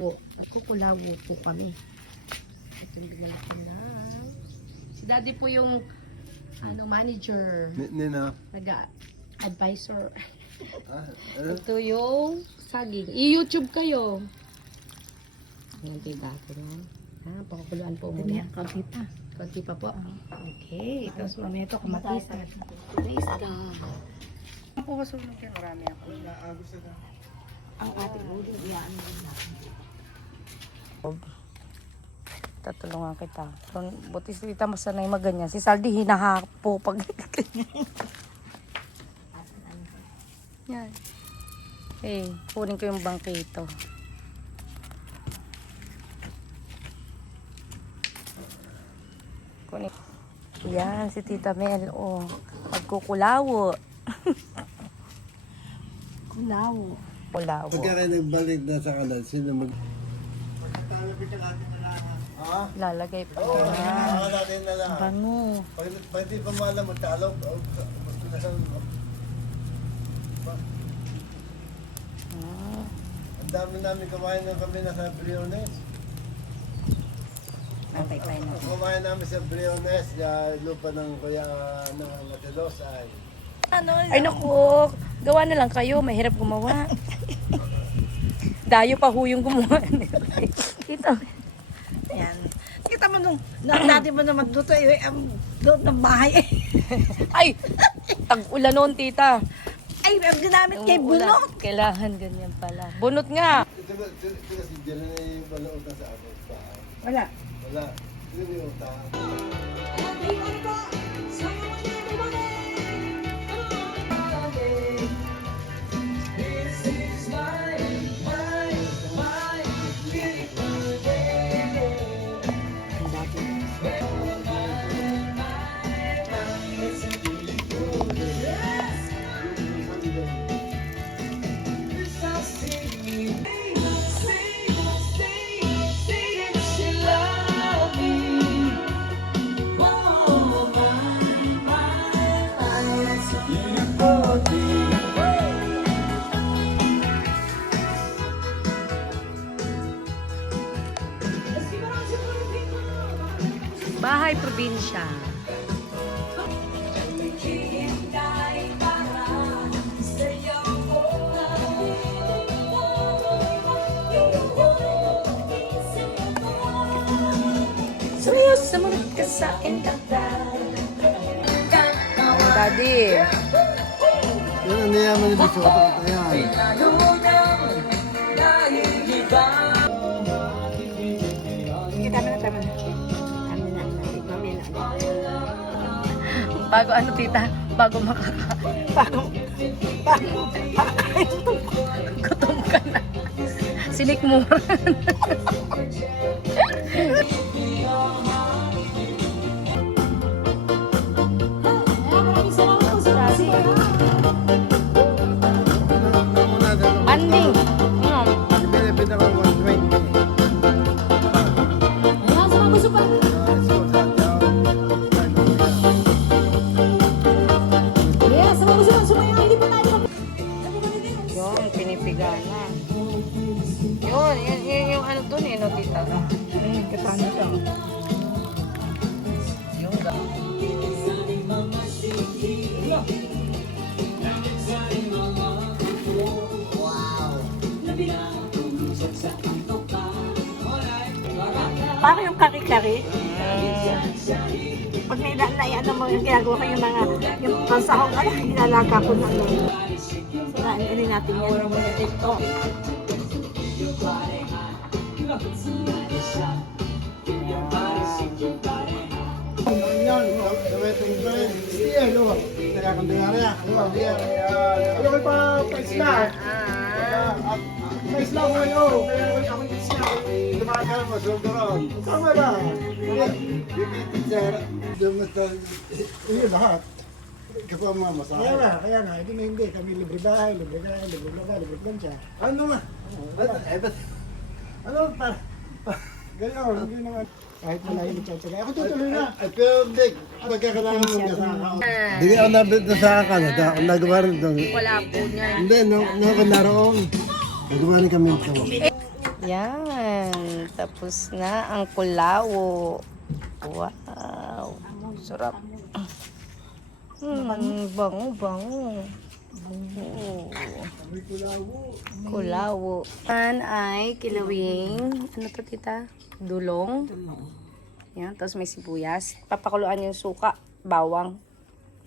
po at kukulawo po kami. Ito yung binalatan na. Si Daddy po yung manager. Nina. Nag-advisor. Ano? Ito yung saging. I-YouTube kayo. Ayan, diba? Pakukuluan po muna. Kaunti pa. Konti pa po. Okay. Tapos mamaya ito, kamatis. May isda. Ako kasunod yan, marami ako. Ang ating ulo, iyaan mo natin. Tatulungan kita. Buti si Tita masanay maganyan. Si Saldi hinahapo pag yan. Eh, kunin ko yung bangkito. Kunin. Yan, si Tita Mel. Oh, magkukulawo. Kulawo. Kulawo. Pagka kayo nagbalik na sa kanan, sino mag... Lalagay pa Oo, yan. natin na lang. Bango. Pag di pa malam, magtalaw. Ang dami namin kumain ng kami na sa Briones. Napay-pay na. Kumain namin sa Briones, lupa ng kuya ng Matilos ay. Ay naku, gawa na lang kayo, mahirap gumawa. Dayo pa ho yung gumawa. Kita. Yan. Kita mo nung, dati mo na magluto, ang doon ng bahay. Ay, tag-ulan noon, tita. Ay, ang ginamit kay Yung ulan, bunot. kailangan ganyan pala. Bunot nga. Ito kasi dyan na yung balautan sa akin. Wala. Wala. Yun yung utang. Bahay probinsya. Sumunod ka sa akin, Daddy. Yan ang niyaman ni Bisoto. Ayan. Tama na. Ano na, mamaya na. Bago ano, tita? Bago gutom ka na. Sinikmuran. Banding. Binibenta ko 120. Yun, pinipigana. Yun yung ano dun no, tita? Kasama ito. Yung Parang yung kari-kari. Pag ano mo, yung ginagawa ko yung mga, yung pansahong, hinalaga ko na ano. Sarain natin yan. Ito. Yan, nametong brain. Iya, no. Nakakandangari ah. Ano kayo pa isla? May isla ko ngayon. Kaya ako yung isla. Tumakal mo, sulturon. Tama ba? Bibitid sir. Iyo lahat. Kapag mamasahe. Kaya nga, hindi kami libre bahay, libre plancha. Ano ma? Ano pa? Ganyan, hindi naman. Kahit malayo magtsatsaga. Ako tutuloy na. Ay, pero Dick, pagkakailangan mo kasama. Hindi ako nabit na sa Canada. Ako nagawa rin doon. wala po niya. Hindi, nung naroon. Nagawa rin kami ito. Yan. Tapos na ang kulawo. Wow. Sarap. Bango, bango. Kulawo. Yan ay kilawing. Ano to, tita? Dulong. Yan. Tapos may sibuyas. Papakuluan yung suka. Bawang.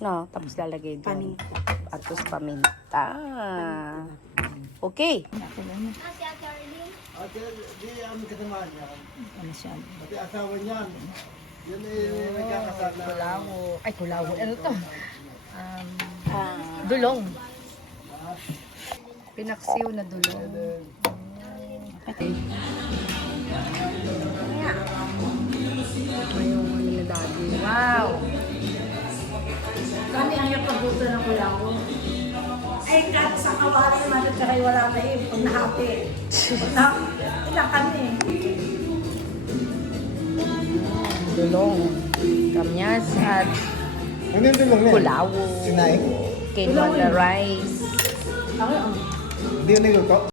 No, tapos lalagay doon. At tapos paminta. Okay. Ate, di ang kasama niya. Pati asawa niyan. Yan eh, nagkakasal na. Kulawo. Ay, kulawo. Ano to? Dulong. Pinaksiw na dulong. Ayun, ano na daddy. Wow! Kami ang yung pagbuto ng kulawo. Ay, kahit sa kawali naman at saka wala na yun. Pag nahati. Ilang kami. Dulong. Kamyas at Ano yung tulong niya? kulawo. Sinay? Quinoa rice. Ako, Hindi yun niluto?